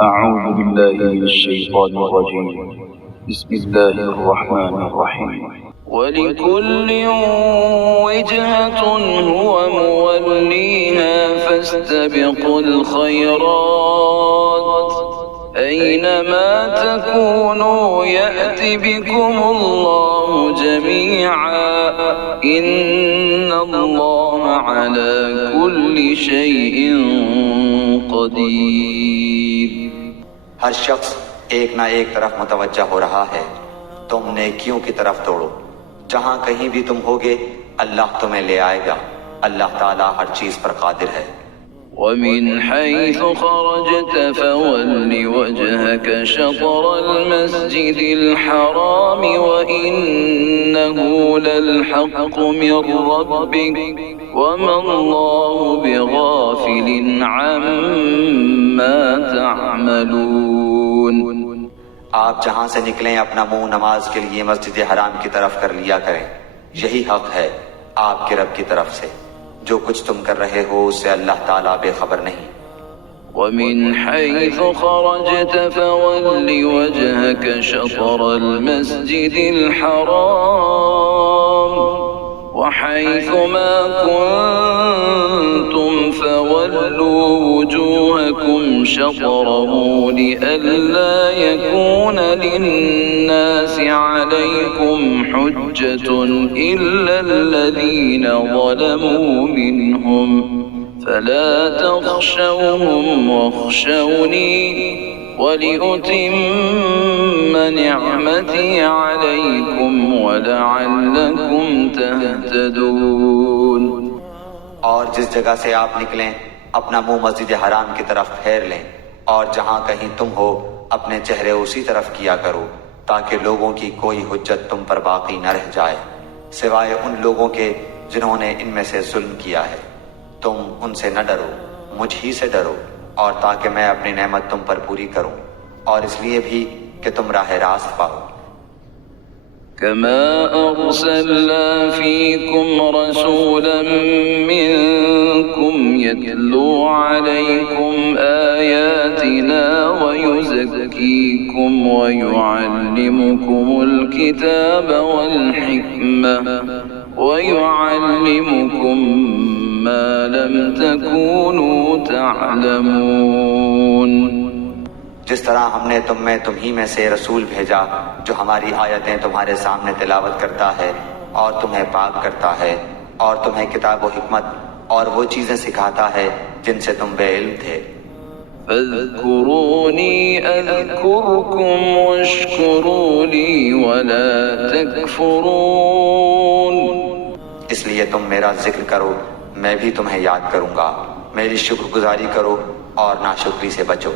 أعوذ بالله من الشيطان الرجيم. بسم الله الرحمن الرحيم. ولكل وجهة هو موليها فاستبقوا الخيرات أينما تكونوا يأت بكم الله جميعا إن الله على كل شيء قدیر۔ ہر شخص ایک نہ ایک طرف متوجہ ہو رہا ہے، تم نیکیوں کی طرف دوڑو، جہاں کہیں بھی تم ہوگے اللہ تمہیں لے آئے گا، اللہ تعالیٰ ہر چیز پر قادر ہے۔ وَمِنْ حَيْثُ خَرَجْتَ فَوَلِّ وَجْهَكَ شَطْرَ الْمَسْجِدِ الْحَرَامِ وَإِنَّهُ لَلْحَقُّ مِنْ رَبِّكَ وَمَا اللَّهُ بِغَافِلٍ عَمَّا تَعْمَلُونَ۔ آپ جہاں سے نکلیں اپنا منہ نماز کے لیے مسجد حرام کی طرف کر لیا کریں، یہی حق ہے آپ کے رب کی طرف سے، جو کچھ تم کر رہے ہو اس سے اللہ تعالیٰ بے خبر نہیں۔ وَمِنْ حَيْثُ خَرَجْتَ فَوَلِّ وَجْهَكَ شَطْرَ الْمَسْجِدِ الْحَرَامِ وَحَيْثُ مَا كُنْتُمْ فَوَلُّوا وُجُوهَكُمْ شَطْرَهُ لِئَلَّا يَكُونَ لِلنَّاسِ عَلَيْكُمْ حُجَّةٌ إِلَّا الَّذِينَ ظَلَمُوا مِنْهُمْ فَلَا تَخْشَوْهُمْ وَاخْشَوْنِي وَلِأُتِمَّ نِعْمَتِي عَلَيْكُمْ وَلَعَلَّكُمْ تَهْتَدُونَ۔ اور جس جگہ سے آپ نکلیں اپنا منہ مسجد حرام کی طرف پھیر لیں، اور جہاں کہیں تم ہو اپنے چہرے اسی طرف کیا کرو، تاکہ لوگوں کی کوئی حجت تم پر باقی نہ رہ جائے سوائے ان لوگوں کے جنہوں نے ان میں سے ظلم کیا ہے۔ تم ان سے نہ ڈرو، مجھ ہی سے ڈرو، اور تاکہ میں اپنی نعمت تم پر پوری کروں، اور اس لیے بھی کہ تم راہ راست پاؤ۔ كما أرسلنا فيكم رسولا منكم يتلو عليكم آياتنا ويزكيكم ويعلمكم الكتاب والحكمة ويعلمكم ما لم تكونوا تعلمون۔ جس طرح ہم نے تم ہی میں سے رسول بھیجا جو ہماری آیتیں تمہارے سامنے تلاوت کرتا ہے اور تمہیں پاک کرتا ہے اور تمہیں کتاب و حکمت اور وہ چیزیں سکھاتا ہے جن سے تم بے علم تھے۔ فاذكروني أذكركم واشكروا لي ولا تكفرون۔ اس لیے تم میرا ذکر کرو، میں بھی تمہیں یاد کروں گا، میری شکر گزاری کرو اور ناشکری سے بچو۔